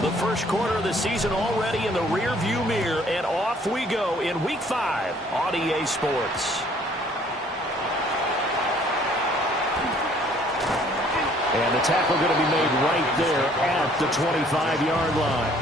The first quarter of the season already in the rearview mirror, and off we go in Week 5 on EA Sports. And the tackle going to be made right there at the 25-yard line.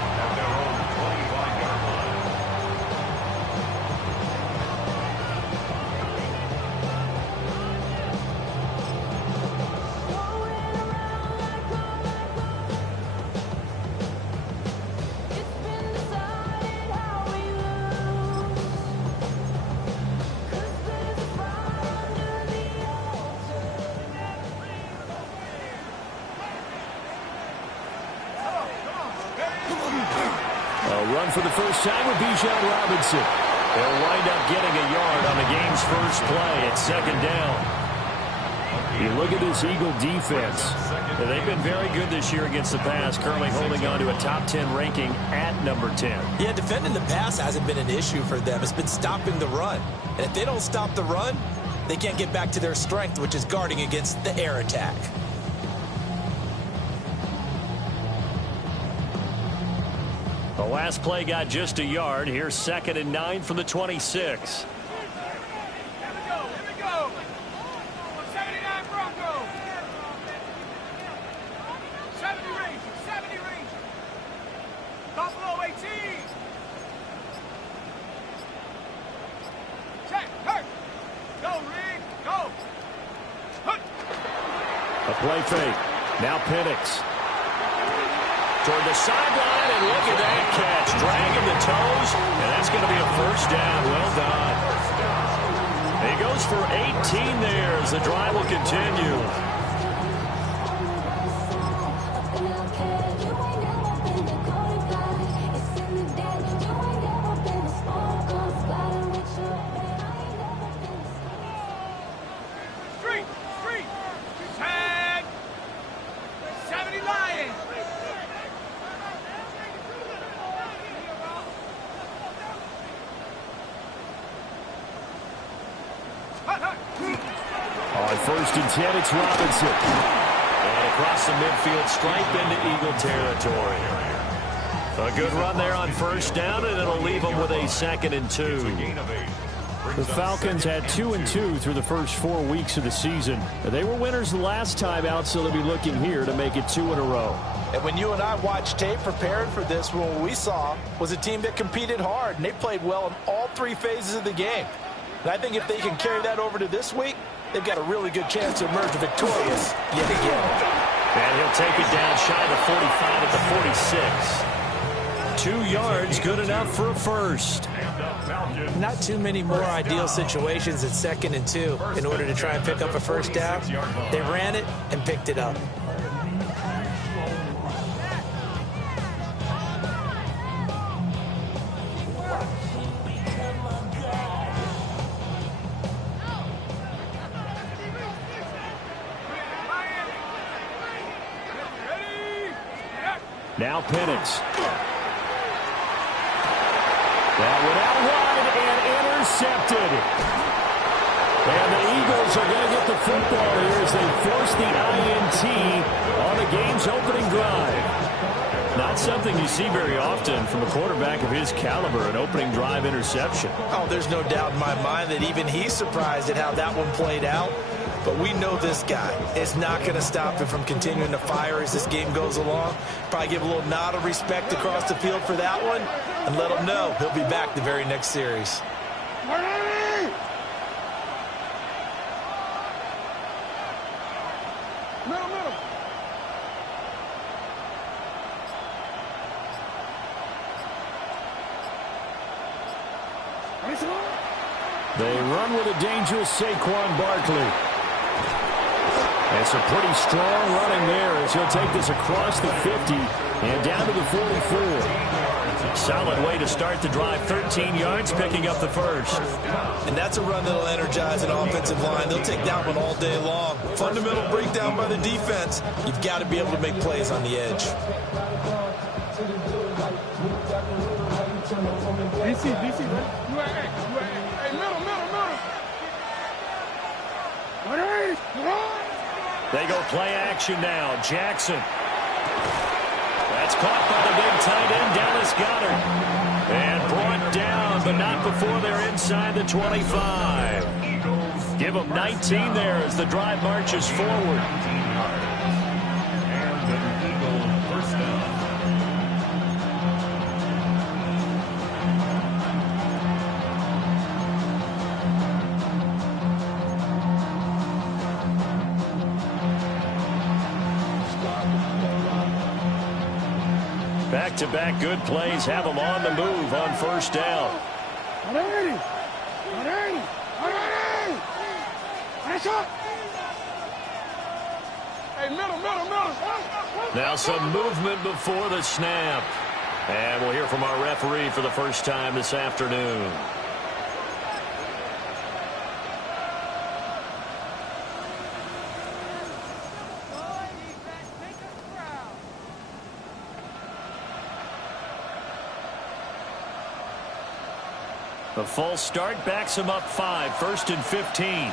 For the first time with Bijan Robinson. They'll wind up getting a yard on the game's first play at second down. You look at this Eagle defense. They've been very good this year against the pass, currently holding on to a top 10 ranking at number 10. Yeah, defending the pass hasn't been an issue for them. It's been stopping the run. And if they don't stop the run, they can't get back to their strength, which is guarding against the air attack. The last play got just a yard. Here's 2nd and 9 from the 26. Here we go. 79 Broncos. 70 Rangers. Buffalo 18. Check, hurt. Go, Reed, go. Hut. A play fake. Now Penix. Toward the sideline, and look at that catch. Dragging the toes, and that's going to be a first down. Well done. He goes for 18 there as the drive will continue. Street. Tag. 70 Lions. On 1st and 10, it's Robinson. And across the midfield stripe into Eagle territory. A good run there on first down, and it'll leave them with a 2nd and 2. The Falcons had 2-2 through the first 4 weeks of the season. They were winners the last time out, so they'll be looking here to make it 2 in a row. And when you and I watched tape preparing for this, what we saw was a team that competed hard, and they played well in all 3 phases of the game. And I think if they can carry that over to this week, they've got a really good chance to emerge victorious yet again. And he'll take it down shy of the 45 at the 46. 2 yards, good enough for a first. Not too many more ideal situations at 2nd and 2 in order to try and pick up a first down. They ran it and picked it up. Now Penix. That went out wide and intercepted. And the Eagles are going to get the football here as they force the INT on the game's opening drive. Not something you see very often from a quarterback of his caliber, an opening drive interception. Oh, there's no doubt in my mind that even he's surprised at how that one played out. But we know this guy is not going to stop him from continuing to fire as this game goes along. Probably give a little nod of respect across the field for that one and let him know he'll be back the very next series. They run with a dangerous Saquon Barkley. It's a pretty strong running there as he'll take this across the 50 and down to the 44. Solid way to start the drive, 13 yards, picking up the first. And that's a run that'll energize an offensive line. They'll take that one all day long. Fundamental breakdown by the defense. You've got to be able to make plays on the edge. DC, They go play action now. Jackson. That's caught by the big tight end, Dallas Goedert. And brought down, but not before they're inside the 25. Give them 19 there as the drive marches forward. Back-to-back good plays have them on the move on first down. Now some movement before the snap. And we'll hear from our referee for the first time this afternoon. The false start backs him up 5, 1st and 15.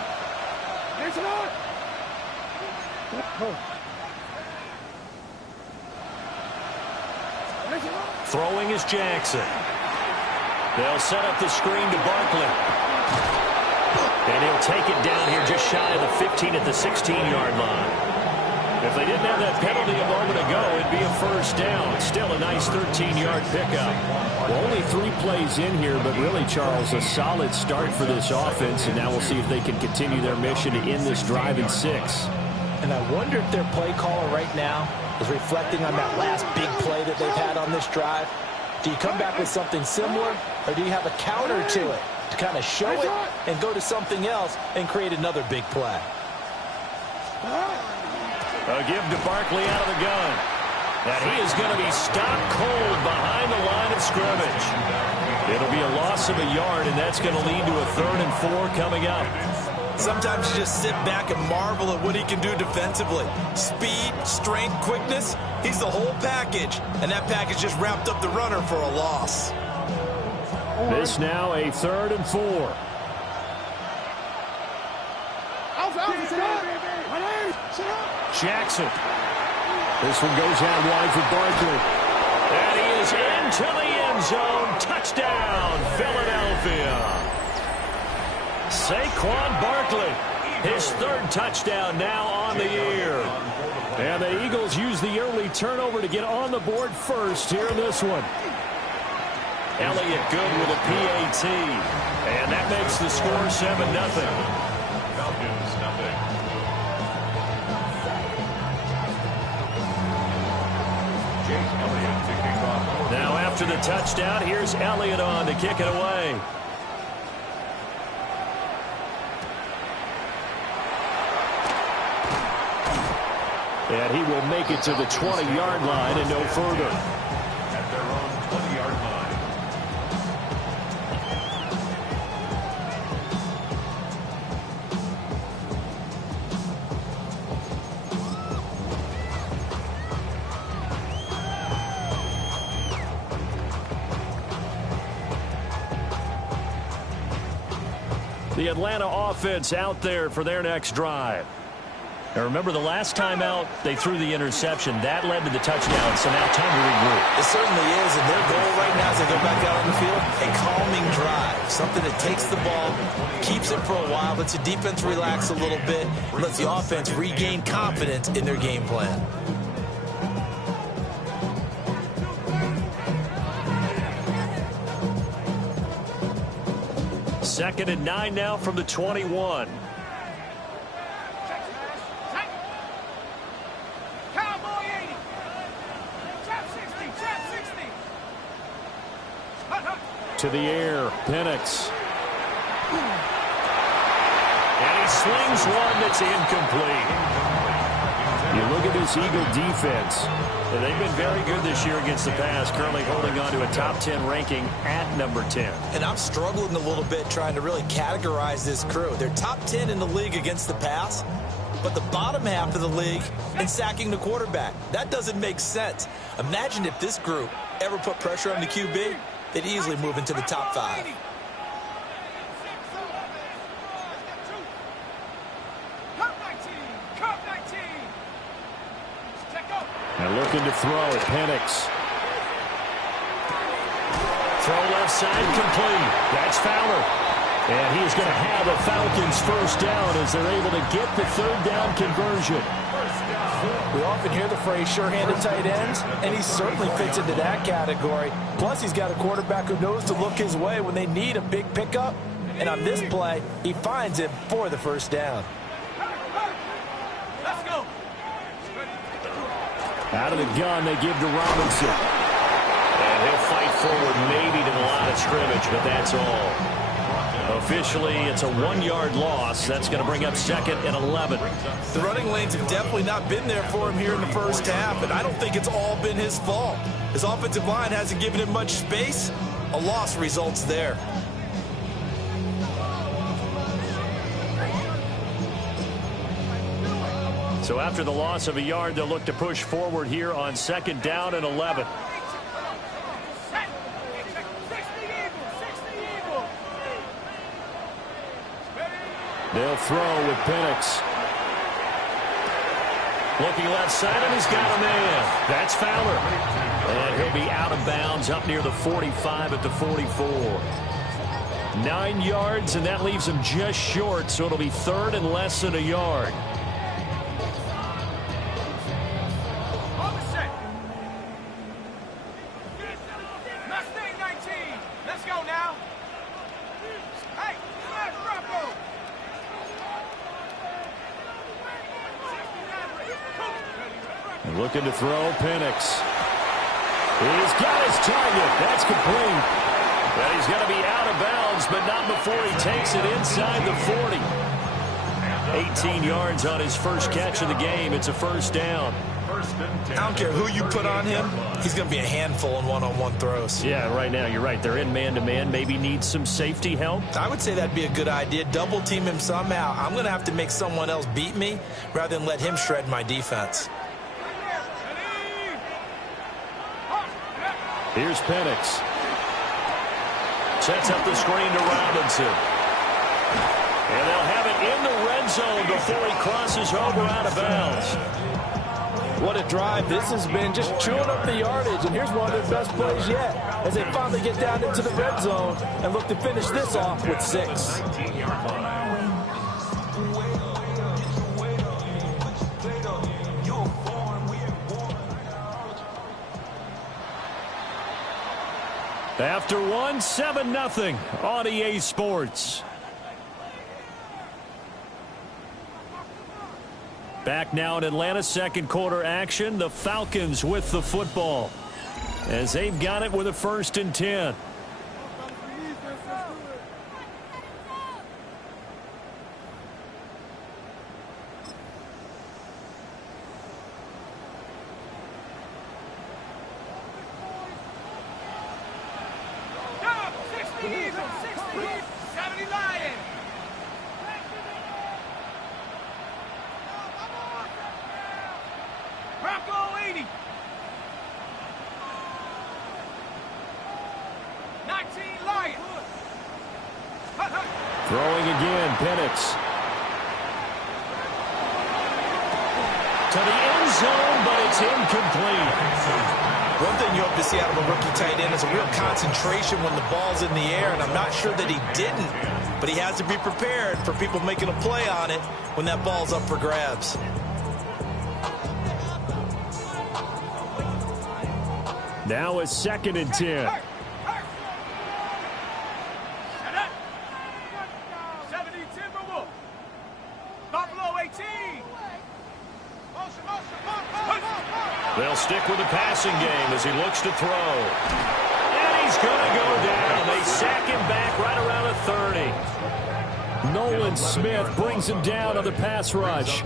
Throwing is Jackson. They'll set up the screen to Barkley. And he'll take it down here just shy of the 15 at the 16-yard line. If they didn't have that penalty a moment ago, it'd be a first down. Still a nice 13-yard pickup. Well, only 3 plays in here, but really, Charles, a solid start for this offense. And now we'll see if they can continue their mission to end this drive in 6. And I wonder if their play caller right now is reflecting on that last big play that they've had on this drive. Do you come back with something similar, or do you have a counter to it to kind of show it and go to something else and create another big play? A give to Barkley out of the gun. And he is going to be stopped cold behind the line of scrimmage. It'll be a loss of a yard, and that's going to lead to a 3rd and 4 coming up. Sometimes you just sit back and marvel at what he can do defensively. Speed, strength, quickness, he's the whole package. And that package just wrapped up the runner for a loss. This now a 3rd and 4. Jackson. This one goes out wide for Barkley. And he is into the end zone. Touchdown, Philadelphia. Saquon Barkley, his 3rd touchdown now on the year. And the Eagles use the early turnover to get on the board first here in this one. Elliott good with a PAT. And that makes the score 7-0. Now after the touchdown, here's Elliott on to kick it away. And he will make it to the 20-yard line and no further. At their own 20-yard line. The Atlanta offense out there for their next drive. Now remember, the last time out, they threw the interception. That led to the touchdown, so now time to regroup. It certainly is, and their goal right now as they go back out on the field, a calming drive. Something that takes the ball, keeps it for a while, lets the defense relax a little bit, and lets the offense regain confidence in their game plan. Second and 9 now from the 21. To the air, Penix. And he slings one that's incomplete. You look at this Eagle defense. They've been very good this year against the pass, currently holding on to a top 10 ranking at number 10. And I'm struggling a little bit trying to really categorize this crew. They're top 10 in the league against the pass, but the bottom half of the league in sacking the quarterback. That doesn't make sense. Imagine if this group ever put pressure on the QB, they'd easily move into the top 5. A Looking to throw it. Penix. Throw left side complete. That's Fowler. And he is going to have a Falcons first down as they're able to get the third down conversion. We often hear the phrase sure-handed tight ends, and he certainly fits into that category. Plus, he's got a quarterback who knows to look his way when they need a big pickup. And on this play, he finds him for the first down. Let's go. Out of the gun, they give to Robinson. And he'll fight forward maybe to the line of scrimmage, but that's all. Officially, it's a 1-yard loss. That's going to bring up 2nd and 11. The running lanes have definitely not been there for him here in the first half, and I don't think it's all been his fault. His offensive line hasn't given him much space. A loss results there. So after the loss of a yard, they'll look to push forward here on 2nd down and 11. They'll throw with Penix. Looking left side, and he's got a man. That's Fowler. And he'll be out of bounds up near the 45 at the 44. 9 yards, and that leaves him just short, so it'll be 3rd and less than a yard. Mustang 19. Let's go now. Hey, Rocco. Looking to throw, Penix. He's got his target. That's complete. But he's going to be out of bounds, but not before he takes it inside the 40. 18 yards on his first catch of the game. It's a first down. I don't care who you put on him. He's going to be a handful in one-on-one throws. Yeah, right now, you're right. They're in man-to-man. Maybe needs some safety help. I would say that'd be a good idea. Double team him somehow. I'm going to have to make someone else beat me rather than let him shred my defense. Here's Penix. Sets up the screen to Robinson. And they'll have it in the red zone before he crosses over out of bounds. What a drive this has been, just chewing up the yardage. And here's one of their best plays yet as they finally get down into the red zone and look to finish this off with 6. After 1, 7-0 on EA Sports. Back now in Atlanta, second quarter action. The Falcons with the football as they've got it with a 1st and 10. Rocco 80. 19 Lions. Throwing again, Penix. To the end zone, but it's incomplete. One thing you hope to see out of a rookie tight end is a real concentration when the ball's in the air, and I'm not sure that he didn't, but he has to be prepared for people making a play on it when that ball's up for grabs. Now a 2nd and 10. 70 Timberwolves. Buffalo 18. They'll stick with the passing game as he looks to throw. And he's going to go down. They sack him back right around the 30. Nolan Smith brings him down on the pass rush.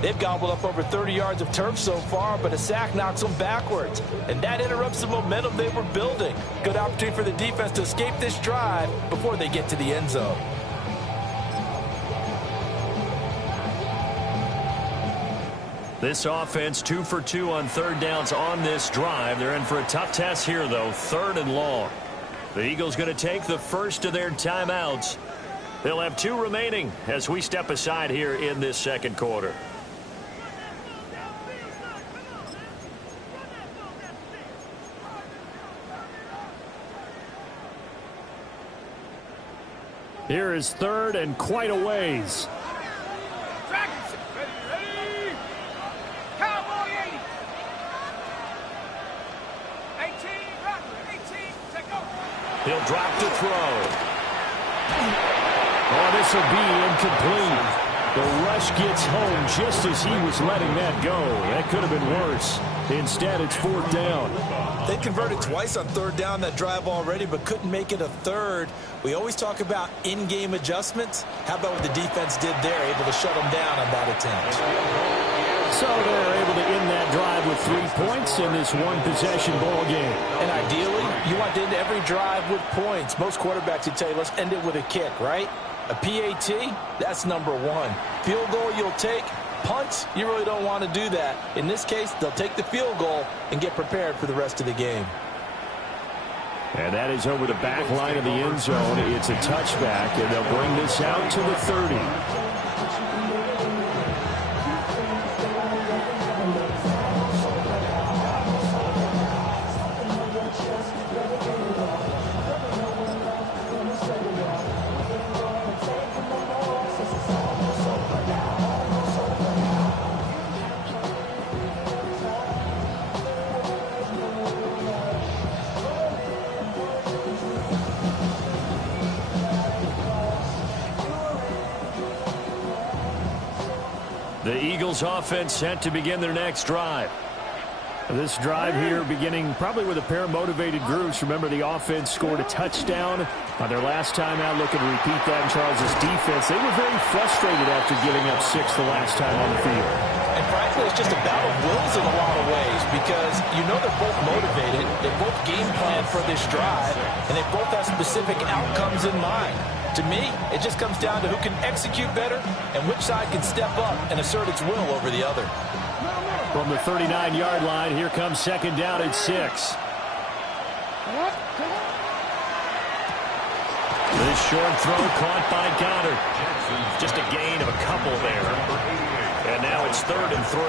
They've gobbled up over 30 yards of turf so far, but a sack knocks them backwards. And that interrupts the momentum they were building. Good opportunity for the defense to escape this drive before they get to the end zone. This offense 2 for 2 on 3rd downs on this drive. They're in for a tough test here, though. 3rd and long. The Eagles going to take the first of their timeouts. They'll have 2 remaining as we step aside here in this second quarter. Here is third and quite a ways. Dragons, ready? Cowboy 80. 18, Rocker, 18, take over. He'll drop to throw. Oh, this will be incomplete. The rush gets home just as he was letting that go. That could have been worse. Instead, it's fourth down. They converted twice on third down that drive already, but couldn't make it a third. We always talk about in-game adjustments. How about what the defense did there, able to shut them down on that attempt? So they're able to end that drive with 3 points in this one-possession ball game. And ideally, you want to end every drive with points. Most quarterbacks would tell you, let's end it with a kick, right? A PAT, that's number one. Field goal you'll take. Punts, you really don't want to do that. In this case, they'll take the field goal and get prepared for the rest of the game. And that is over the back line of the end zone. It's a touchback, and they'll bring this out to the 30. The Eagles offense set to begin their next drive. This drive here beginning probably with a pair of motivated groups. Remember, the offense scored a touchdown on their last time out. Looking to repeat that in Charles' defense. They were very frustrated after giving up 6 the last time on the field. And frankly, it's just a battle of wills in a lot of ways because you know they're both motivated. They both game plan for this drive, and they both have specific outcomes in mind. To me, it just comes down to who can execute better and which side can step up and assert its will over the other. From the 39-yard line, here comes second down at 6. This short throw caught by Goddard. Just a gain of a couple there. And now it's 3rd and 3.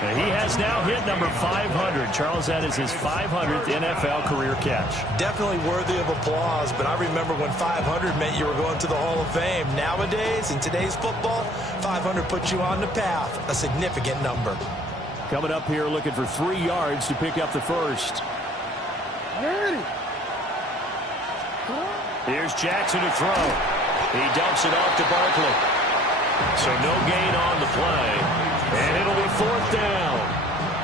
And he has now hit number 500. Charles, that is his 500th NFL career catch. Definitely worthy of applause, but I remember when 500 meant you were going to the Hall of Fame. Nowadays, in today's football, 500 puts you on the path, a significant number. Coming up here looking for 3 yards to pick up the first. Here's Jackson to throw. He dumps it off to Barkley. So no gain on the play. And it'll be 4th down.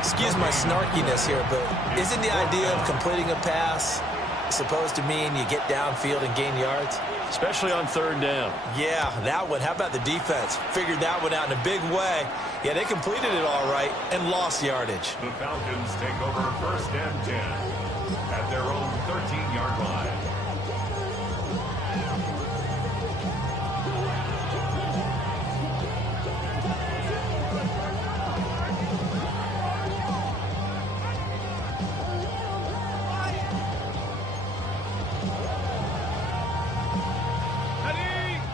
Excuse my snarkiness here, but isn't the idea of completing a pass supposed to mean you get downfield and gain yards? Especially on 3rd down. Yeah, that one. How about the defense? Figured that one out in a big way. Yeah, they completed it all right and lost yardage. The Falcons take over 1st and 10 at their own 13-yard line.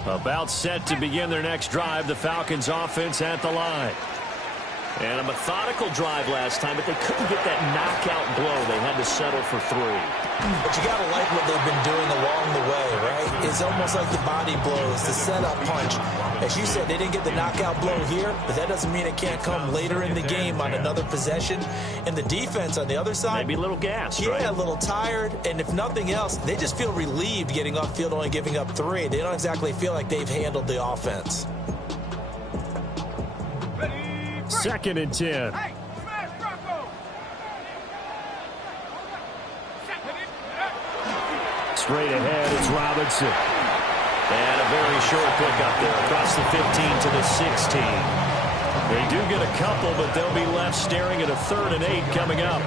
About set to begin their next drive, the Falcons offense at the line. And a methodical drive last time, but they couldn't get that knockout blow. They had to settle for 3. But you got to like what they've been doing along the way, right? It's almost like the body blows, the setup punch. As you said, they didn't get the knockout blow here, but that doesn't mean it can't come later in the game on another possession. And the defense on the other side, maybe a little gassed, yeah, right? A little tired. And if nothing else, they just feel relieved getting off field, only giving up 3. They don't exactly feel like they've handled the offense. 2nd and 10. Hey, smash Bronco! Straight ahead, it's Robinson. And a very short pickup there across the 15 to the 16. They do get a couple, but they'll be left staring at a 3rd and 8 coming up.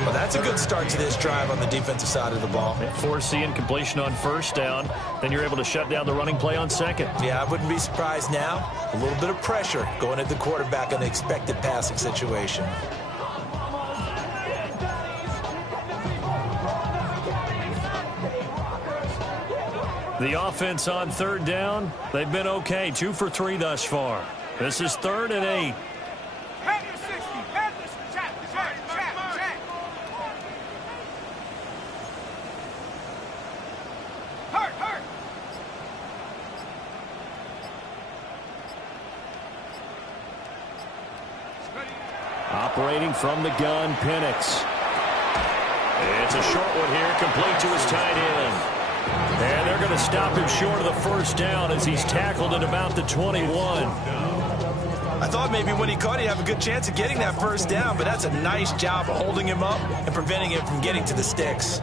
Well, that's a good start to this drive on the defensive side of the ball. Forcing completion on 1st down. Then you're able to shut down the running play on 2nd. Yeah, I wouldn't be surprised now. A little bit of pressure going at the quarterback on the expected passing situation. The offense on 3rd down, they've been okay. 2 for 3 thus far. This is 3rd and 8. Head to 60. Head to check. Hurt. Operating from the gun, Penix. It's a short one here, complete to his tight end. And they're going to stop him short of the first down as he's tackled at about the 21. I thought maybe when he caught, he'd have a good chance of getting that first down, but that's a nice job of holding him up and preventing him from getting to the sticks.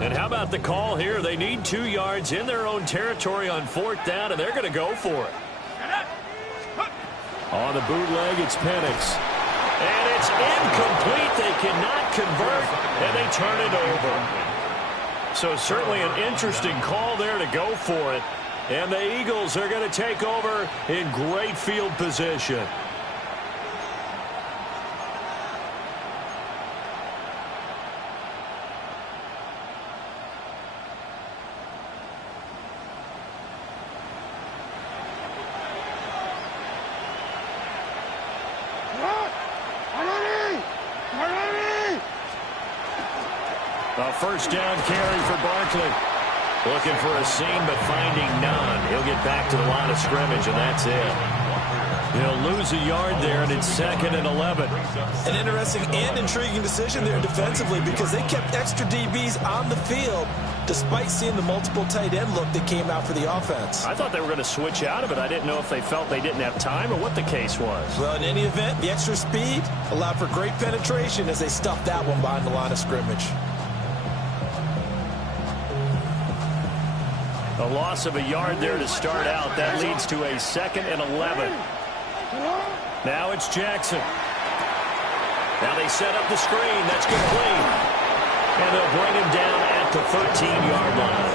And how about the call here? They need 2 yards in their own territory on 4th down, and they're going to go for it. On the bootleg, it's Penix. And it's incomplete. They cannot convert, and they turn it over. So certainly an interesting call there to go for it. And the Eagles are going to take over in great field position. A first down carry for Barkley. Looking for a seam, but finding none. He'll get back to the line of scrimmage, and that's it. He'll lose a yard there, and it's 2nd and 11. An interesting and intriguing decision there defensively because they kept extra DBs on the field despite seeing the multiple tight end look that came out for the offense. I thought they were going to switch out of it. I didn't know if they felt they didn't have time or what the case was. Well, in any event, the extra speed allowed for great penetration as they stuffed that one behind the line of scrimmage. A loss of a yard there to start out. That leads to a 2nd and 11. Now it's Jackson. Now they set up the screen. That's complete. And they'll bring him down at the 13-yard line.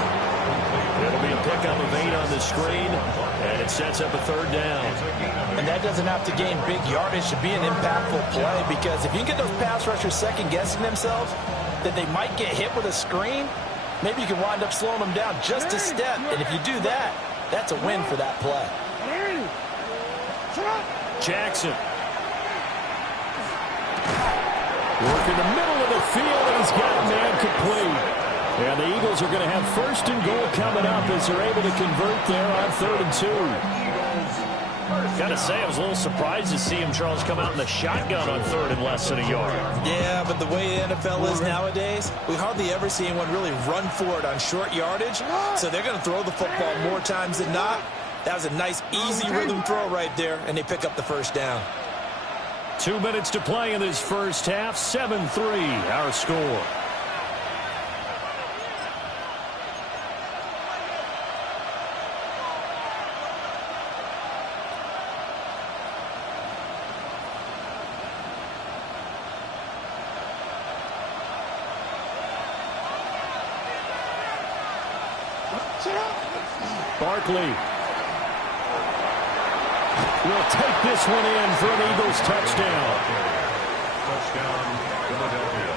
It'll be a pickup of 8 on the screen, and it sets up a 3rd down. And that doesn't have to gain big yardage to be an impactful play because if you can get those pass rushers second-guessing themselves that they might get hit with a screen, maybe you can wind up slowing them down just a step. And if you do that, that's a win for that play. Jackson. Working the middle of the field, and he's got a man complete. And the Eagles are going to have 1st and goal coming up as they're able to convert there on 3rd and 2. Got to say, I was a little surprised to see him, Charles, come out in the shotgun on 3rd and less than a yard. Yeah, but the way the NFL is nowadays, we hardly ever see anyone really run for it on short yardage. So they're going to throw the football more times than not. That was a nice, easy rhythm throw right there, and they pick up the first down. 2 minutes to play in this first half. 7-3, our score. Barkley will take this one in for an Eagles touchdown. Touchdown, Philadelphia.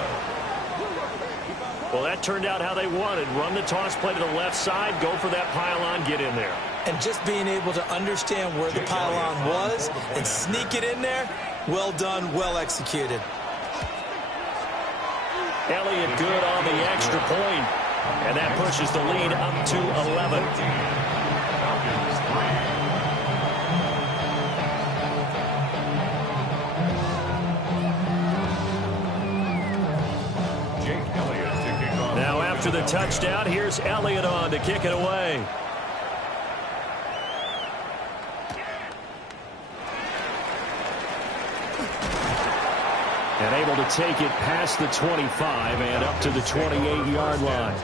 Well, that turned out how they wanted. Run the toss play to the left side, go for that pylon, get in there. And just being able to understand where the pylon was and sneak it in there, well done, well executed. Elliott good on the extra point, and that pushes the lead up to 11. Falcons 3. Now after the touchdown, here's Elliott on to kick it away. And able to take it past the 25 and up to the 28-yard line.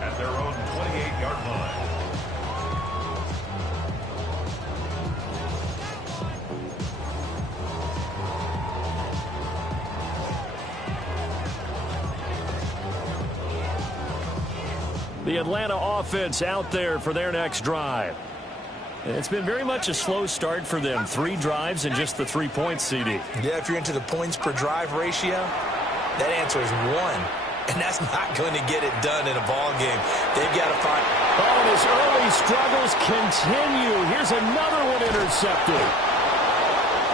At their own 28-yard line. The Atlanta offense out there for their next drive. It's been very much a slow start for them. 3 drives and just the 3 points, CD. Yeah, if you're into the points per drive ratio, that answer is 1. And that's not going to get it done in a ball game. They've got to find. Oh, and his early struggles continue. Here's another one intercepted.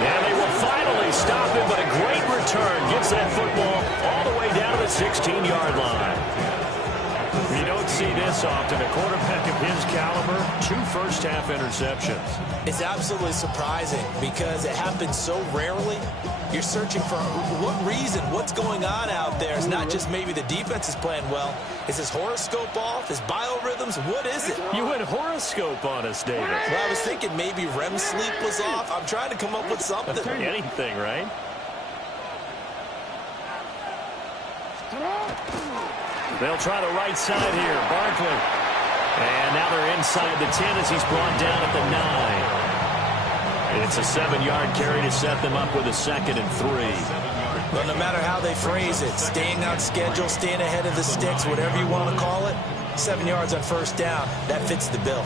And they will finally stop him, but a great return gets that football all the way down to the 16-yard line. You don't see this often. A quarterback of his caliber, 2 first-half interceptions. It's absolutely surprising because it happens so rarely. You're searching for what reason, what's going on out there. It's not just maybe the defense is playing well. Is his horoscope off? His biorhythms? What is it? You went horoscope on us, David. Well, I was thinking maybe REM sleep was off. I'm trying to come up with something. Anything, right? They'll try the right side here. Barkley. And now they're inside the 10 as he's brought down at the 9. It's a 7-yard carry to set them up with a 2nd and 3. Well, no matter how they phrase it, staying on schedule, staying ahead of the sticks, whatever you want to call it, 7 yards on first down, that fits the bill.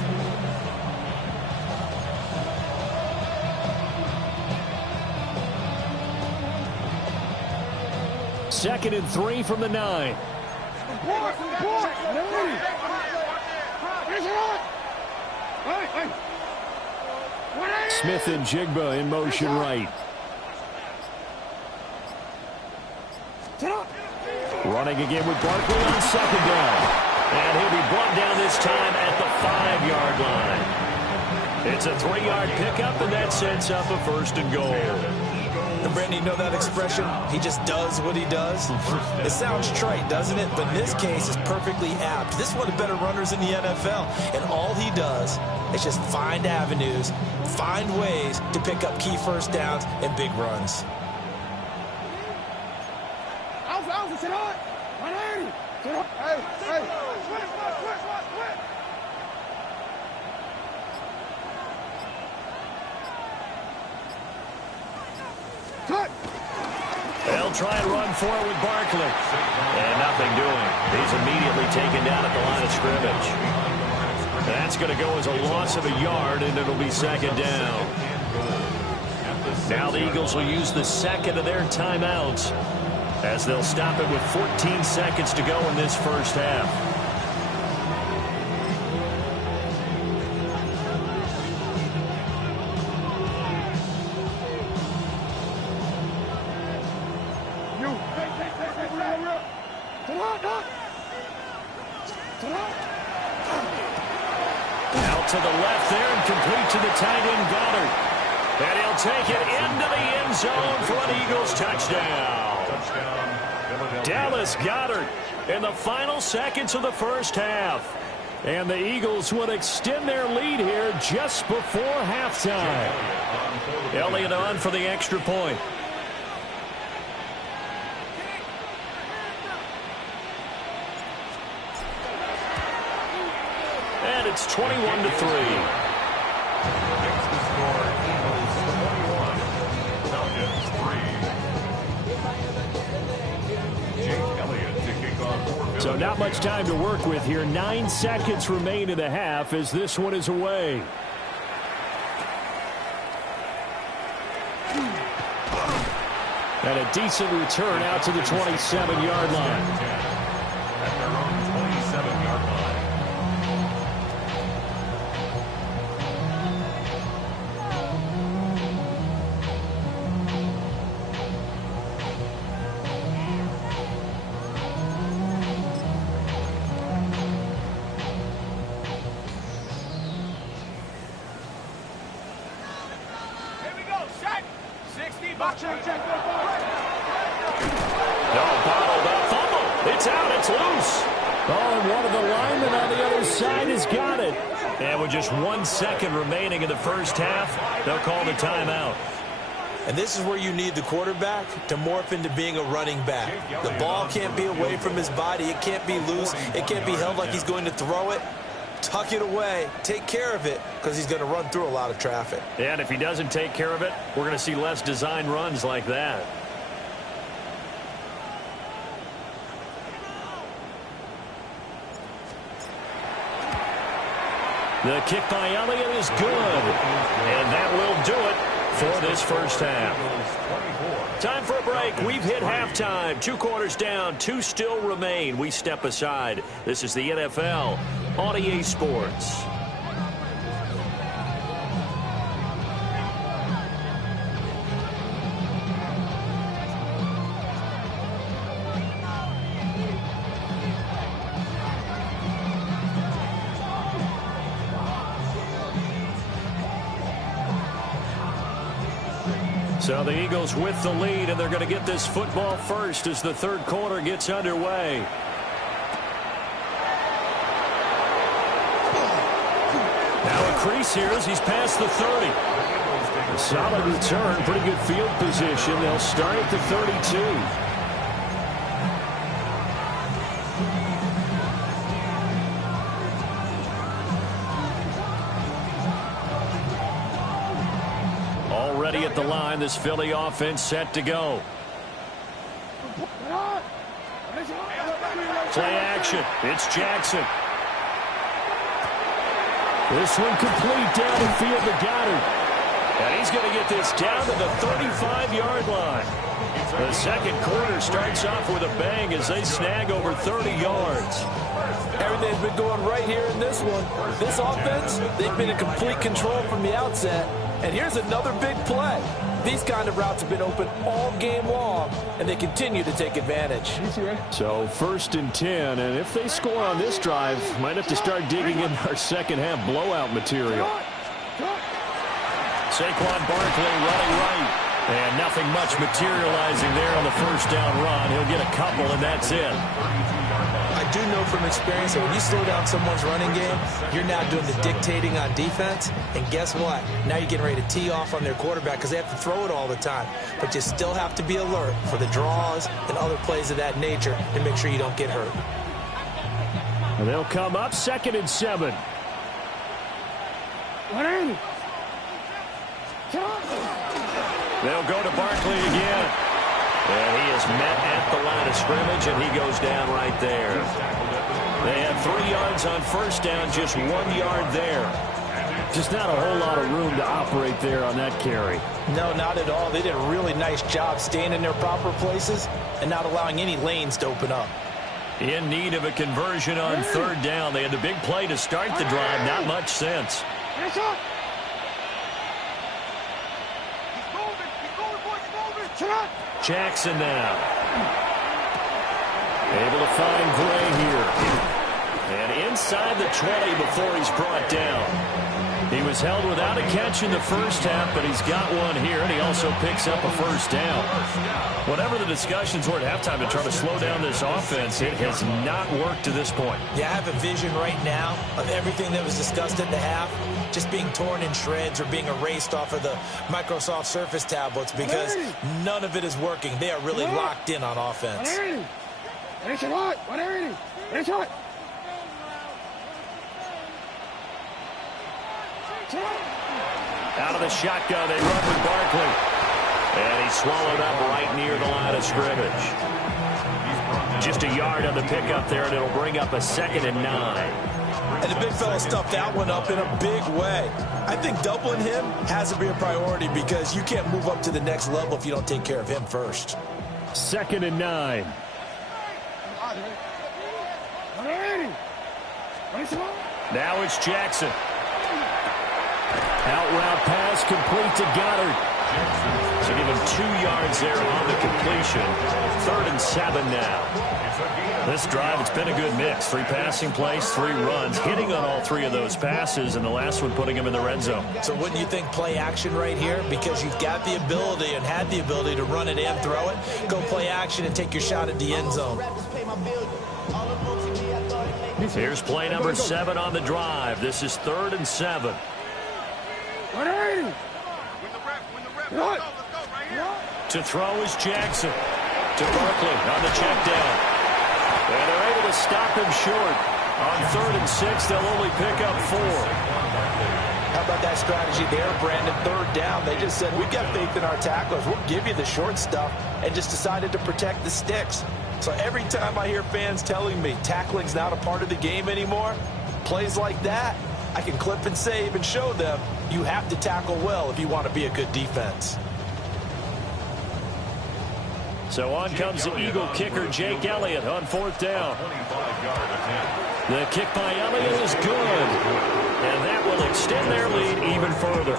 Second and 3 from the 9. Smith and Jigba in motion right. Running again with Barkley on 2nd down. And he'll be brought down this time at the 5-yard line. It's a 3-yard pickup, and that sets up a 1st and goal. And Brandon, you know that expression? He just does what he does. It sounds trite, doesn't it? But in this case, it's perfectly apt. This is one of the better runners in the NFL. And all he does is just find avenues, find ways to pick up key first downs and big runs. They'll try and run forward with Barkley. And nothing doing. He's immediately taken down at the line of scrimmage. That's going to go as a loss of a yard, and it'll be 2nd down. Now the Eagles will use the 2nd of their timeouts as they'll stop it with 14 seconds to go in this first half. Out to the left there and complete to the tight end Goddard. And he'll take it into the end zone for an Eagles touchdown. Dallas Goedert in the final seconds of the first half. And the Eagles would extend their lead here just before halftime. Elliott on for the extra point. And it's 21-3. So not much time to work with here. 9 seconds remain in the half as this one is away. And a decent return out to the 27-yard line. At their own 27-yard line. Here we go, set. 60, box check. Bottled up, fumble. It's out, it's loose. Oh, and one of the linemen on the other side has got it. And with just 1 second remaining in the first half, they'll call the timeout. And this is where you need the quarterback to morph into being a running back. The ball can't be away from his body. It can't be loose. It can't be held like he's going to throw it. Tuck it away. Take care of it because he's going to run through a lot of traffic. And if he doesn't take care of it, we're going to see less design runs like that. The kick by Elliott is good. And that will do it for this first half. Time for a break. We've hit halftime. 2 quarters down. 2 still remain. We step aside. This is the NFL on EA Sports. So the Eagles with the lead, and they're going to get this football first as the third quarter gets underway. Now a crease here as he's past the 30. A solid return, pretty good field position. They'll start at the 32. Already at the line, this Philly offense set to go. Play action. It's Jackson. This one complete down the field to Goddard. And he's going to get this down to the 35-yard line. The second quarter starts off with a bang as they snag over 30 yards. Everything's been going right here in this one. This offense, they've been in complete control from the outset. And here's another big play. These kind of routes have been open all game long, and they continue to take advantage. So 1st and 10, and if they score on this drive, might have to start digging in our second half blowout material. Saquon Barkley running right, and nothing much materializing there on the first down run. He'll get a couple, and that's it. I do know from experience that when you slow down someone's running game, you're now doing the dictating on defense. And guess what? Now you're getting ready to tee off on their quarterback because they have to throw it all the time. But you still have to be alert for the draws and other plays of that nature to make sure you don't get hurt. And they'll come up 2nd and 7. They'll go to Barkley again. And he is met at the line of scrimmage, and he goes down right there. They had 3 yards on first down, just 1 yard there. Just not a whole lot of room to operate there on that carry. No, not at all. They did a really nice job staying in their proper places and not allowing any lanes to open up. In need of a conversion on 3rd down. They had the big play to start the drive. Not much sense. Jackson now. Able to find Gray here. And inside the 20 before he's brought down. He was held without a catch in the first half, but he's got one here, and he also picks up a first down. Whatever the discussions were at halftime to try to slow down this offense, it has not worked to this point. Yeah, I have a vision right now of everything that was discussed at the half just being torn in shreds or being erased off of the Microsoft Surface tablets because none of it is working. They are really locked in on offense. Out of the shotgun, they run with Barkley. And he's swallowed up right near the line of scrimmage. Just a yard on the pickup there, and it'll bring up a 2nd and 9. And the big fella stuffed that one up in a big way. I think doubling him has to be a priority because you can't move up to the next level if you don't take care of him first. 2nd and 9. Now it's Jackson. Out route pass complete to Goddard. So give him 2 yards there on the completion. 3rd and 7 now. This drive, it's been a good mix. 3 passing plays, 3 runs, hitting on all 3 of those passes, and the last one putting him in the red zone. So wouldn't you think play action right here? Because you've got the ability and had the ability to run it and throw it. Go play action and take your shot at the end zone. Here's play number 7 on the drive. This is 3rd and 7. To throw is Jackson. To Barkley on the check down. And they're able to stop him short. On 3rd and 6, they'll only pick up 4. How about that strategy there, Brandon? 3rd down, they just said, we've got faith in our tacklers. We'll give you the short stuff, and just decided to protect the sticks. So every time I hear fans telling me tackling's not a part of the game anymore, plays like that, I can clip and save and show them you have to tackle well if you want to be a good defense. So on comes the Eagle kicker, Jake Elliott, on 4th down. The kick by Elliott is good. And that will extend their lead even further.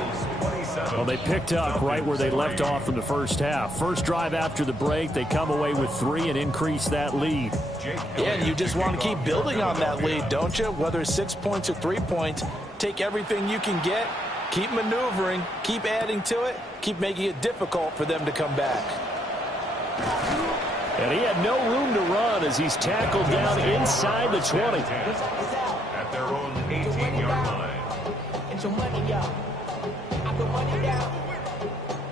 Well, they picked up right where they left off in the first half. First drive after the break, they come away with 3 and increase that lead. Yeah, and you just want to keep building on that lead, don't you? Whether it's 6 points or 3 points, take everything you can get, Keep maneuvering, keep adding to it, keep making it difficult for them to come back. And he had no room to run as he's tackled down inside the 20. At their own 18-yard line. Get your money up. I put money down.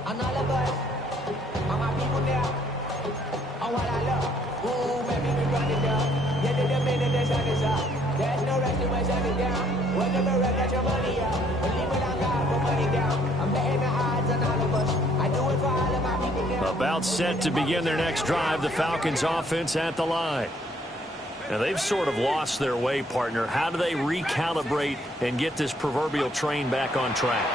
On all of us. On my people now. On what I love. Ooh, baby, we run it down. Get to the minute, the sun is up. There's no rest to my shut it down. Whatever, get your money up. Believe it on God, put money down. I'm betting the odds on all of us. I do it for all of my people now. About set to begin their next drive, the Falcons offense at the line. Now, they've sort of lost their way, partner. How do they recalibrate and get this proverbial train back on track?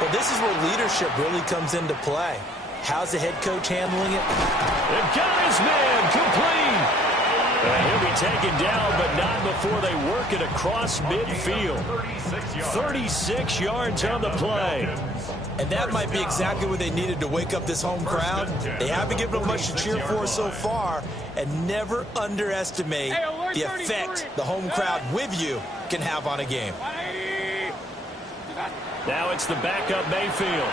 Well, this is where leadership really comes into play. How's the head coach handling it? They've got his man complete. And he'll be taken down, but not before they work it across midfield. 36 yards on the play. And that might be exactly what they needed to wake up this home crowd. They haven't given them much to cheer for so far. And never underestimate the effect the home crowd with you can have on a game. Now it's the backup Mayfield.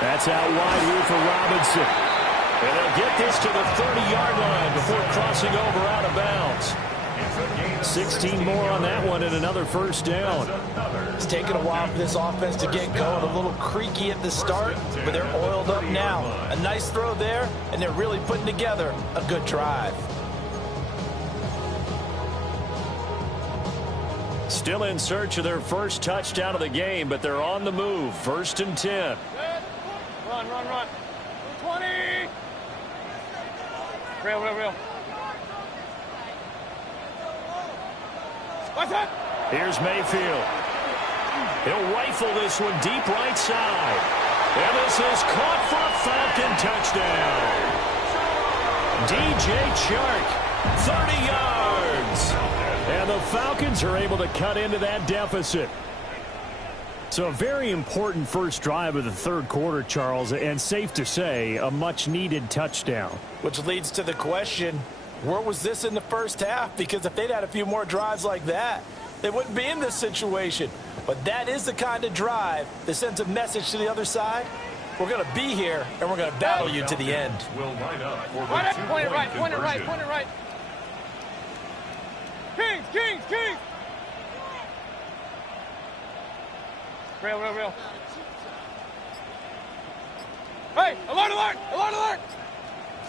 That's out wide here for Robinson. And they'll get this to the 30-yard line before crossing over out of bounds. 16 more on that one and another first down. It's taken a while for this offense to get going. A little creaky at the start, but they're oiled up now. A nice throw there, and they're really putting together a good drive. Still in search of their first touchdown of the game, but they're on the move. 1st and 10. Run. 20. Real. What's that? Here's Mayfield. He'll rifle this one deep right side. And this is caught for a Falcon touchdown. DJ Chark, 30 yards. And the Falcons are able to cut into that deficit. So a very important first drive of the third quarter, Charles, and safe to say, a much-needed touchdown. Which leads to the question, where was this in the first half? Because if they'd had a few more drives like that, they wouldn't be in this situation. But that is the kind of drive that sends a message to the other side. We're going to be here, and we're going to battle you to the end. Will line up for the Point it right. conversion. Kings. Real. Hey, alert!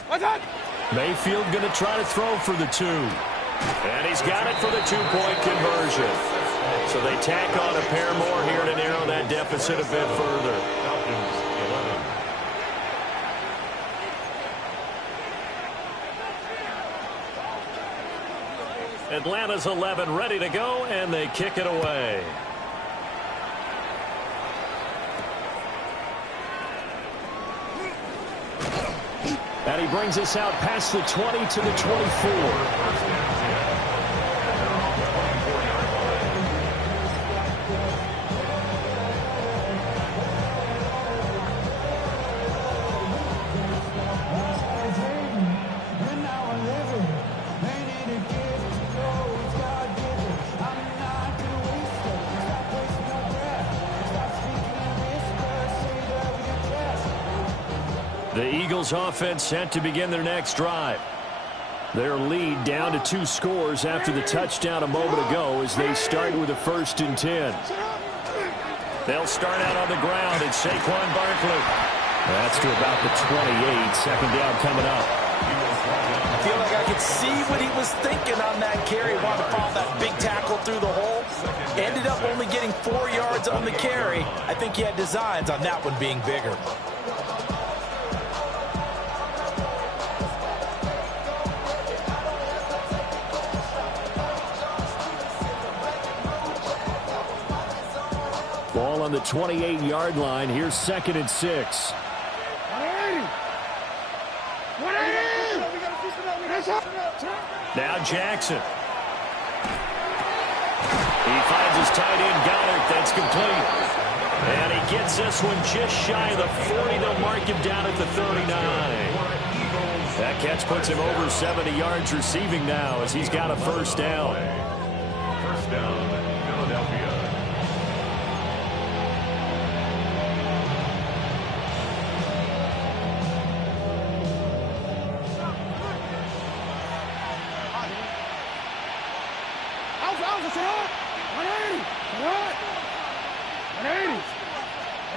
What's that? Mayfield going to try to throw for the 2. And he's got it for the 2-point conversion. So they tack on a pair more here to narrow that deficit a bit further. Atlanta's 11 ready to go, and they kick it away. And he brings us out past the 20 to the 24. The Eagles offense set to begin their next drive. Their lead down to 2 scores after the touchdown a moment ago as they start with a 1st and 10. They'll start out on the ground at Saquon Barkley. That's to about the 28. Second down coming up. I feel like I could see what he was thinking on that carry. Wanted to follow that big tackle through the hole. Ended up only getting 4 yards on the carry. I think he had designs on that one being bigger. Ball on the 28-yard line. Here's 2nd and 6. Now Jackson. He finds his tight end Goddard. That's complete. And he gets this one just shy of the 40. They'll mark him down at the 39. That catch puts him over 70 yards receiving now as he's got a first down. First down, Philadelphia.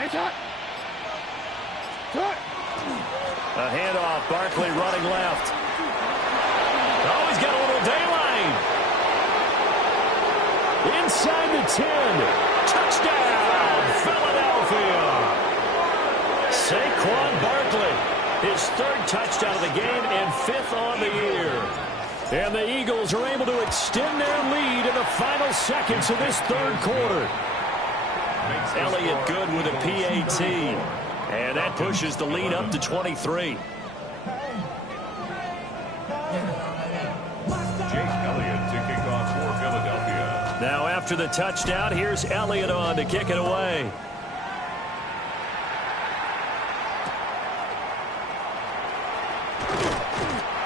A handoff. Barkley running left. Oh, he's got a little daylight. Inside the 10. Touchdown, Philadelphia. Saquon Barkley, his third touchdown of the game and fifth on the year. And the Eagles are able to extend their lead in the final seconds of this third quarter. Elliott good with a PAT. And that pushes the lead up to 23. Jake Elliott to kick off for Philadelphia. Now after the touchdown, here's Elliott on to kick it away.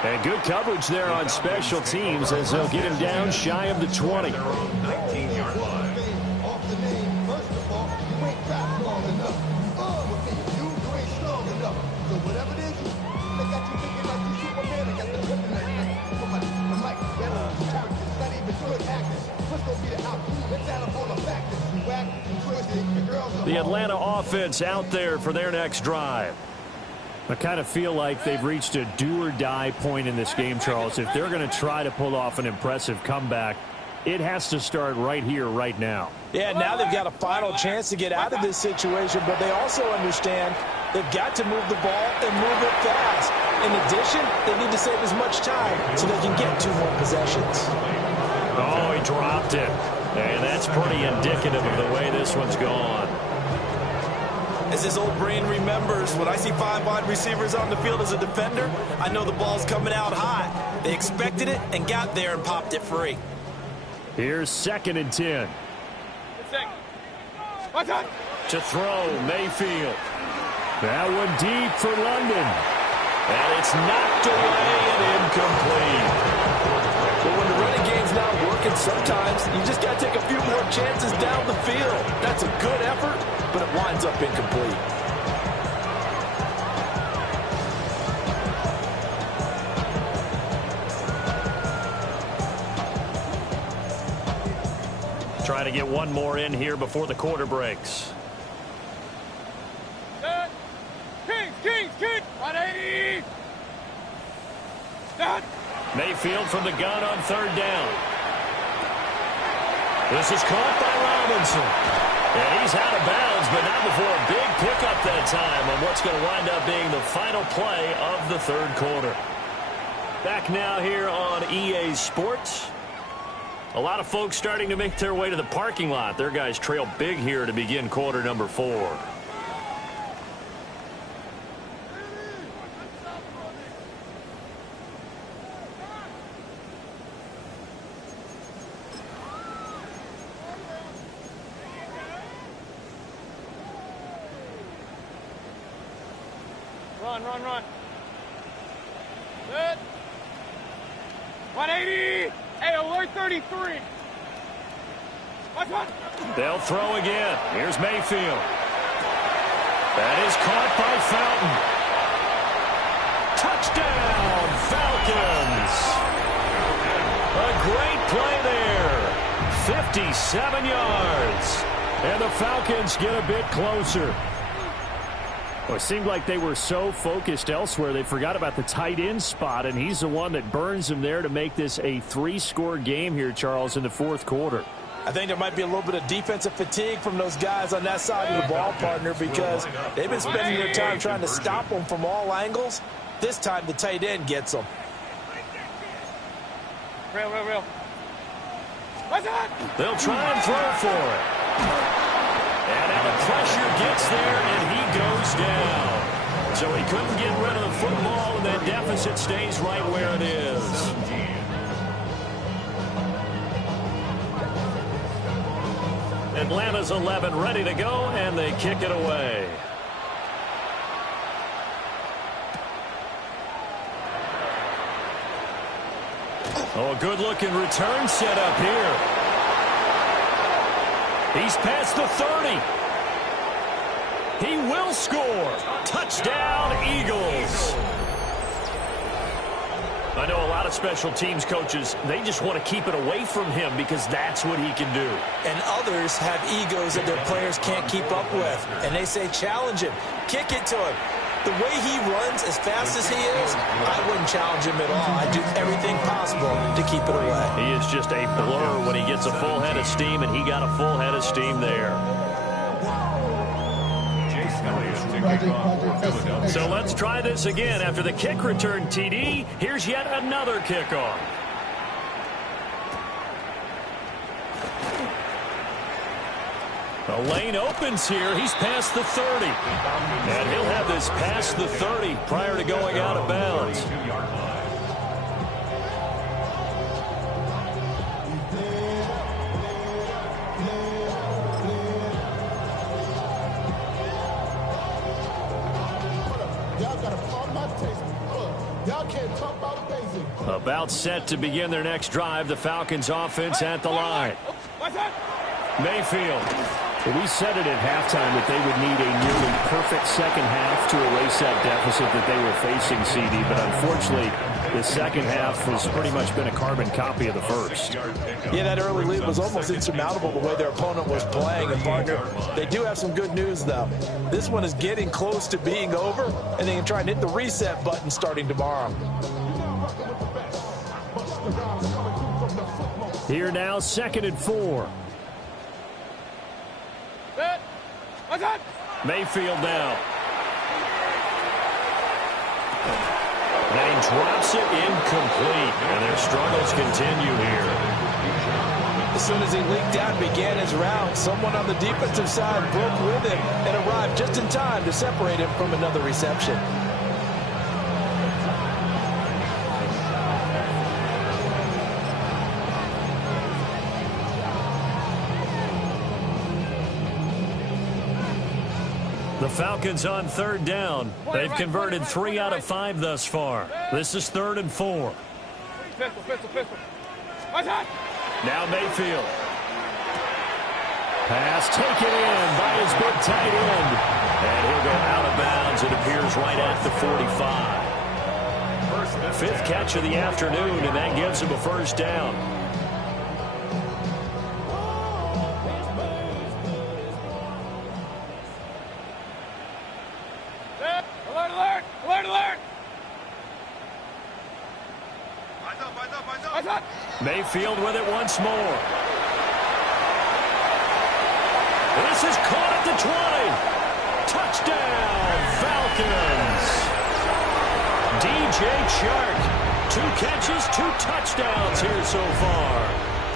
And good coverage there on special teams as they'll get him down shy of the 20. 19-yard line. The Atlanta offense out there for their next drive. I kind of feel like they've reached a do-or-die point in this game, Charles. If they're going to try to pull off an impressive comeback, it has to start right here, right now. Yeah, now they've got a final chance to get out of this situation, but they also understand they've got to move the ball and move it fast. In addition, they need to save as much time so they can get 2 more possessions. Oh, he dropped it. And that's pretty indicative of the way this one's gone. As his old brain remembers, when I see 5 wide receivers on the field as a defender, I know the ball's coming out high. They expected it and got there and popped it free. Here's 2nd and 10. To throw, Mayfield. That one deep for London. And it's knocked away and incomplete. But when the running game's not working, sometimes you just got to take a few more chances down the field. That's a good effort, but it winds up incomplete. Trying to get one more in here before the quarter breaks. Kings, 180. Mayfield from the gun on 3rd down. This is caught by Robinson. And he's out of bounds, but not before a big pickup that time on what's going to wind up being the final play of the 3rd quarter. Back now here on EA Sports. A lot of folks starting to make their way to the parking lot. Their guys trail big here to begin quarter number 4. Run. Good. 180. Hey, alert 33. Watch. They'll throw again. Here's Mayfield. That is caught by Fountain. Touchdown, Falcons. A great play there. 57 yards. And the Falcons get a bit closer. Well, it seemed like they were so focused elsewhere they forgot about the tight end spot, and he's the one that burns them there to make this a 3-score game here, Charles, in the 4th quarter. I think there might be a little bit of defensive fatigue from those guys on that side of the ball, partner, because they've been spending their time trying to stop them from all angles. This time the tight end gets them. Real. They'll try and throw for it. And now the pressure gets there, and he goes down. So he couldn't get rid of the football, and that deficit stays right where it is. Atlanta's 11 ready to go, and they kick it away. Oh, a good-looking return set up here. He's past the 30. He will score. Touchdown, Eagles. I know a lot of special teams coaches, they just want to keep it away from him because that's what he can do. And others have egos that their players can't keep up with. And they say, challenge him, kick it to him. The way he runs as fast as he is, I wouldn't challenge him at all. I'd do everything possible to keep it away. He is just a blur when he gets a full head of steam, and he got a full head of steam there. So let's try this again. After the kick return TD, here's yet another kickoff. The lane opens here. He's past the 30. And he'll have this past the 30 prior to going out of bounds. About set to begin their next drive. The Falcons offense at the line. Mayfield. We said it at halftime that they would need a nearly perfect second half to erase that deficit that they were facing, CD. But unfortunately, the second half has pretty much been a carbon copy of the first. Yeah, that early lead was almost insurmountable the way their opponent was playing. And, partner, they do have some good news, though. This one is getting close to being over, and they can try and hit the reset button starting tomorrow. Here now, 2nd and 4. Mayfield now. And he drops it incomplete. And their struggles continue here. As soon as he leaked out and began his route, someone on the defensive side broke with him and arrived just in time to separate him from another reception. The Falcons on 3rd down. They've converted 3 out of 5 thus far. This is 3rd and 4. Now Mayfield. Pass taken in by his big tight end. And he'll go out of bounds, it appears, right at the 45. 5th catch of the afternoon, and that gives him a first down. Mayfield with it once more. This is caught at the 20. Touchdown, Falcons. DJ Chark. 2 catches, 2 touchdowns here so far.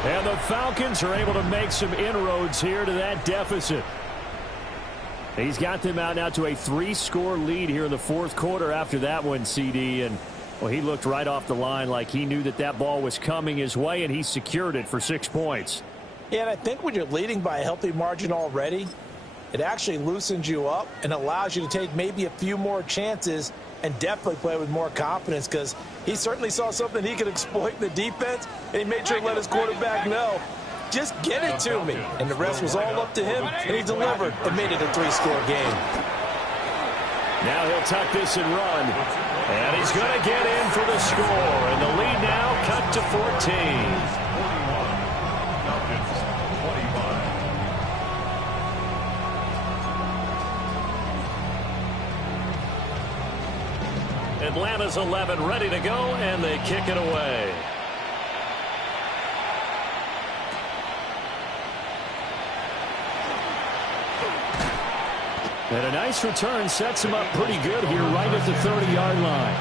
And the Falcons are able to make some inroads here to that deficit. He's got them out now to a 3-score lead here in the 4th quarter after that one, CD. And well, he looked right off the line like he knew that that ball was coming his way, and he secured it for 6 points. Yeah, and I think when you're leading by a healthy margin already, it actually loosens you up and allows you to take maybe a few more chances and definitely play with more confidence, because he certainly saw something he could exploit in the defense, and he made sure to let his quarterback know, just get it to me. And the rest was all up to him, and he delivered and made it a 3-score game. Now he'll tuck this and run. And he's going to get in for the score. And the lead now cut to 14. Atlanta's 11 ready to go, and they kick it away. And a nice return sets him up pretty good here right at the 30-yard line.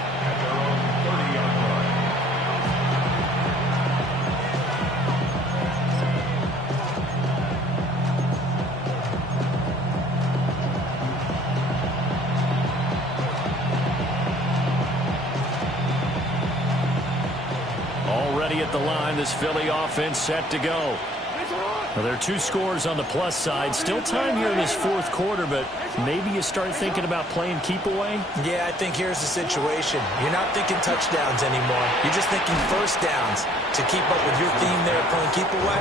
Already at the line, this Philly offense set to go. Well, there are 2 scores on the plus side. Still time here in this 4th quarter, but maybe you start thinking about playing keep away? Yeah, I think here's the situation. You're not thinking touchdowns anymore. You're just thinking first downs. To keep up with your theme there of playing keep away,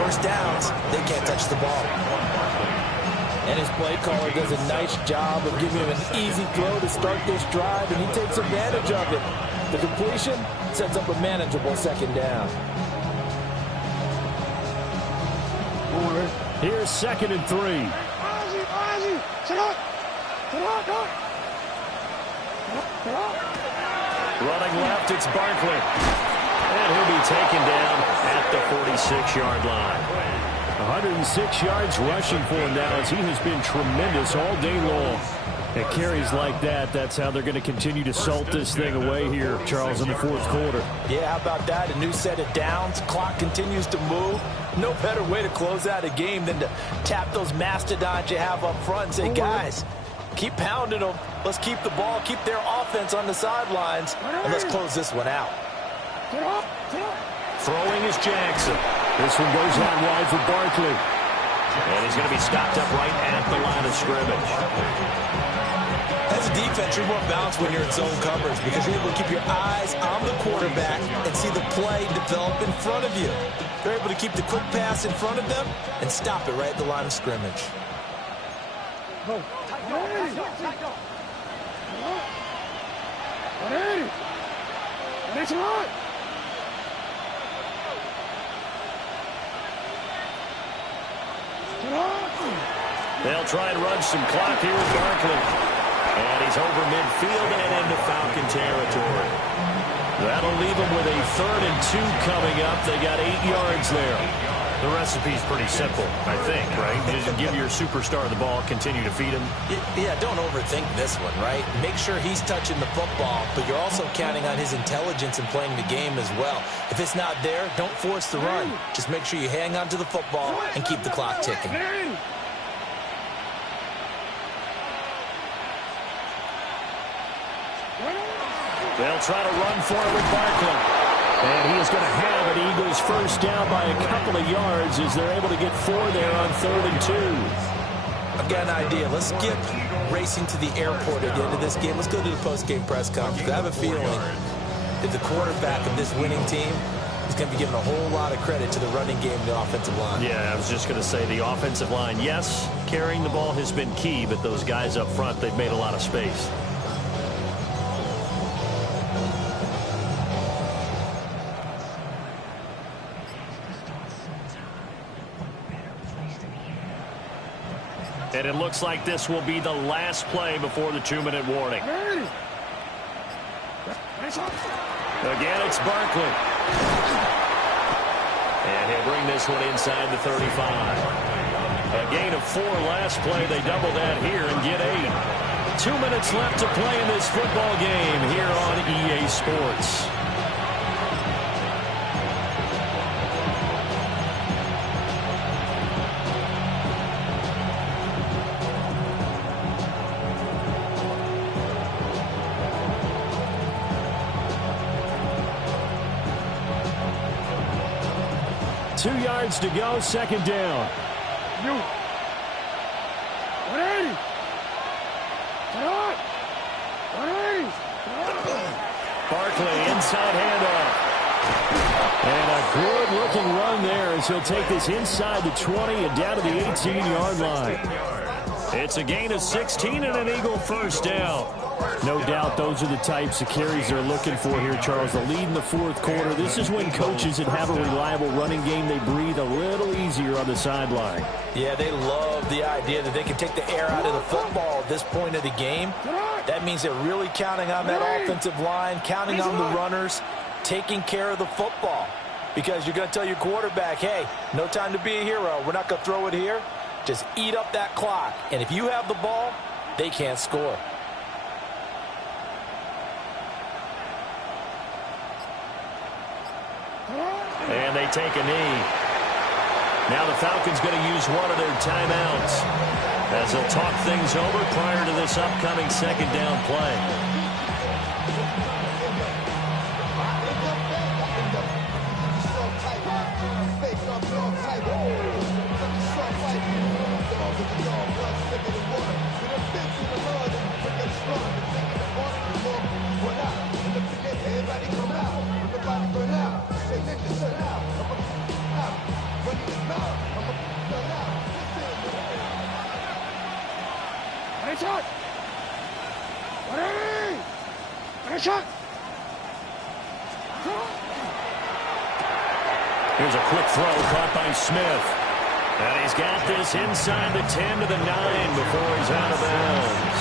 first downs, they can't touch the ball. And his play caller does a nice job of giving him an easy throw to start this drive, and he takes advantage of it. The completion sets up a manageable second down. Here's 2nd and 3. Running left, it's Barkley. And he'll be taken down at the 46-yard line. 106 yards rushing for him now, as he has been tremendous all day long. At carries like that, that's how they're going to continue to salt this thing away here, Charles, in the 4th quarter. Yeah, how about that? A new set of downs. Clock continues to move. No better way to close out a game than to tap those mastodons you have up front and say, guys, keep pounding them. Let's keep the ball, keep their offense on the sidelines, and let's close this one out. Throwing is Jackson. This one goes out wide for Barkley. And he's going to be stopped up right at the line of scrimmage. As a defense, you're more balanced when you're in zone coverage because you're able to keep your eyes on the quarterback and see the play develop in front of you. They're able to keep the quick pass in front of them and stop it right at the line of scrimmage. They'll try and run some clock here with Barkley. And he's over midfield and into Falcon territory. That'll leave them with a 3rd and 2 coming up. They got 8 yards there. The recipe's pretty simple, I think, right? Just give your superstar the ball, continue to feed him. Yeah, don't overthink this one, right? Make sure he's touching the football, but you're also counting on his intelligence in playing the game as well. If it's not there, don't force the run. Just make sure you hang on to the football and keep the clock ticking. They'll try to run for it with Barkley. And he is going to have an Eagles first down by a couple of yards as they're able to get 4 there on 3rd and 2. I've got an idea. Let's skip racing to the airport at the end of this game. Let's go to the post-game press conference. I have a feeling that the quarterback of this winning team is going to be given a whole lot of credit to the running game and the offensive line. Yeah, I was just going to say the offensive line, yes, carrying the ball has been key, but those guys up front, they've made a lot of space. And it looks like this will be the last play before the 2-minute warning. Again, it's Barkley. And he'll bring this one inside the 35. A gain of 4 last play. They double that here and get 8. 2 minutes left to play in this football game here on EA Sports. Two yards to go, 2nd down. Barkley, inside handoff. And a good-looking run there as he'll take this inside the 20 and down to the 18-yard line. It's a gain of 16 and an Eagle first down. No doubt those are the types of carries they're looking for here, Charles. The lead in the 4th quarter. This is when coaches that have a reliable running game, they breathe a little easier on the sideline. Yeah, they love the idea that they can take the air out of the football at this point of the game. That means they're really counting on that offensive line, counting on the runners, taking care of the football. Because you're going to tell your quarterback, hey, no time to be a hero. We're not going to throw it here. Just eat up that clock. And if you have the ball, they can't score. And they take a knee. Now the Falcons going to use one of their timeouts as they'll talk things over prior to this upcoming 2nd down play. Here's a quick throw caught by Smith. And he's got this inside the 10 to the 9 before he's out of bounds.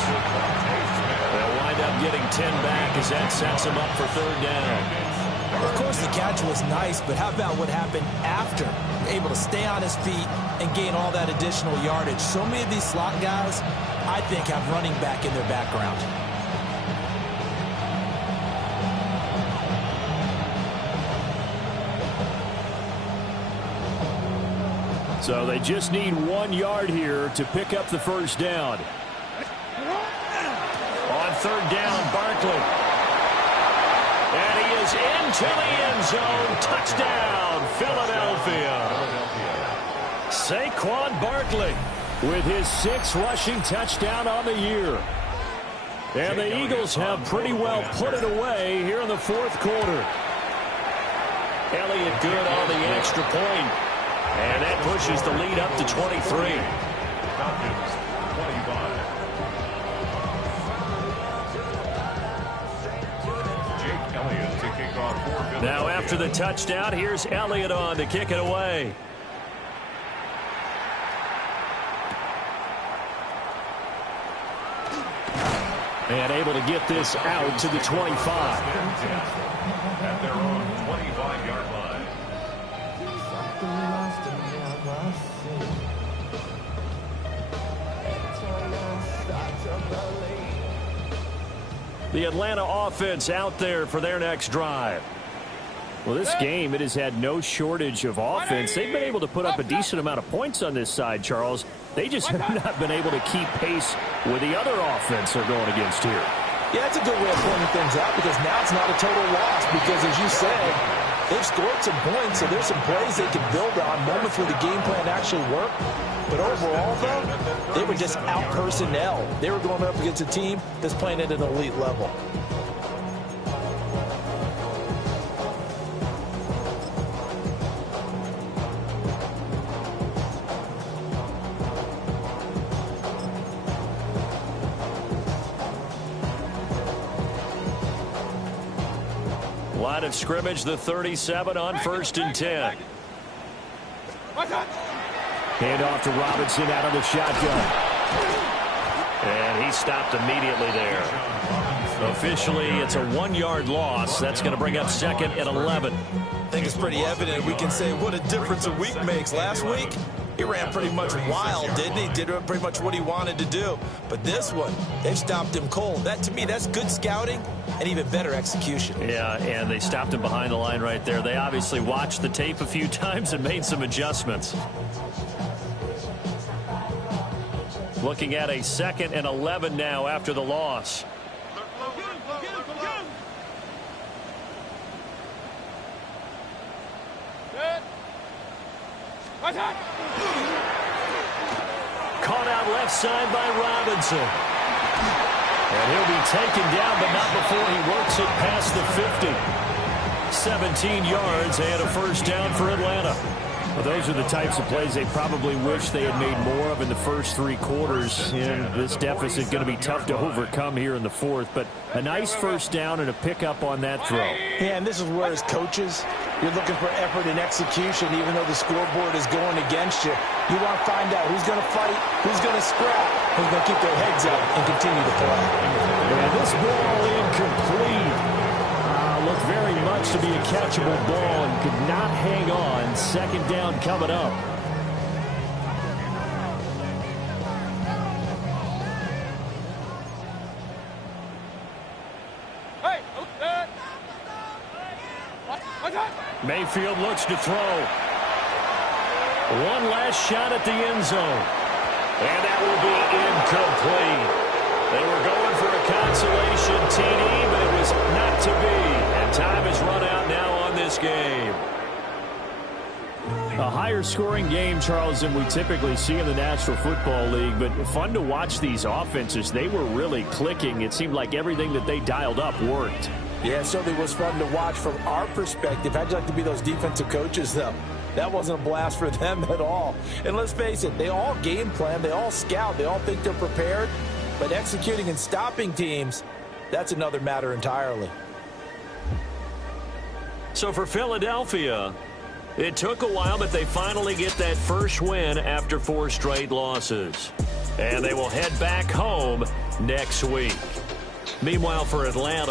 They'll wind up getting 10 back as that sets him up for third down. Of course, the catch was nice, but how about what happened after? Able to stay on his feet and gain all that additional yardage. So many of these slot guys, I think, have running back in their background. So they just need 1 yard here to pick up the first down. On third down, Barkley. And he is into the end zone. Touchdown, Philadelphia. Saquon Barkley with his 6th rushing touchdown on the year. And the Eagles have pretty well put it away here in the 4th quarter. Elliott good on the extra point. And that pushes the lead up to 23. Falcons, 25. Jake Elliott to kick off for Philadelphia. Now after the touchdown, here's Elliott on to kick it away. And able to get this out to the 25. At their own 25-yard line. The Atlanta offense out there for their next drive. Well, this game, it has had no shortage of offense. They've been able to put up a decent amount of points on this side, Charles. They just have not been able to keep pace with the other offense they're going against here. Yeah, that's a good way of pointing things out because now it's not a total loss because, as you said, they've scored some points, so there's some plays they can build on, moments where the game plan actually worked. But overall, though, they were just out-personnel. They were going up against a team that's playing at an elite level. Line of scrimmage, the 37 on 1st and 10. Hand off to Robinson out of the shotgun. And he stopped immediately there. Officially, it's a 1-yard loss. That's going to bring up 2nd and 11. I think it's pretty evident. We can say what a difference a week makes. Last week, he ran pretty much wild, didn't he? Did pretty much what he wanted to do. But this one, they've stopped him cold. That, to me, that's good scouting and even better execution. Yeah, and they stopped him behind the line right there. They obviously watched the tape a few times and made some adjustments. Looking at a 2nd and 11 now after the loss. Caught out left side by Robinson. And he'll be taken down, but not before he works it past the 50. 17 yards and a first down for Atlanta. Well, those are the types of plays they probably wish they had made more of in the first 3 quarters. And this deficit is going to be tough to overcome here in the 4th. But a nice first down and a pickup on that throw. Yeah, and this is where, as coaches, you're looking for effort and execution, even though the scoreboard is going against you. You want to find out who's going to fight, who's going to scrap, who's going to keep their heads up and continue to play. And this ball incomplete. Looked very much to be a catchable ball and could not hang on. 2nd down coming up. Mayfield looks to throw. One last shot at the end zone. And that will be incomplete. They were going for a consolation TD, but it was not to be. And time is run out now on this game. A higher scoring game, Charles, than we typically see in the National Football League, but fun to watch these offenses. They were really clicking. It seemed like everything that they dialed up worked. Yeah, it certainly was fun to watch from our perspective. I'd like to be those defensive coaches, though. That wasn't a blast for them at all. And let's face it, they all game plan, they all scout, they all think they're prepared. But executing and stopping teams, that's another matter entirely. So for Philadelphia, it took a while, but they finally get that first win after 4 straight losses. And they will head back home next week. Meanwhile, for Atlanta,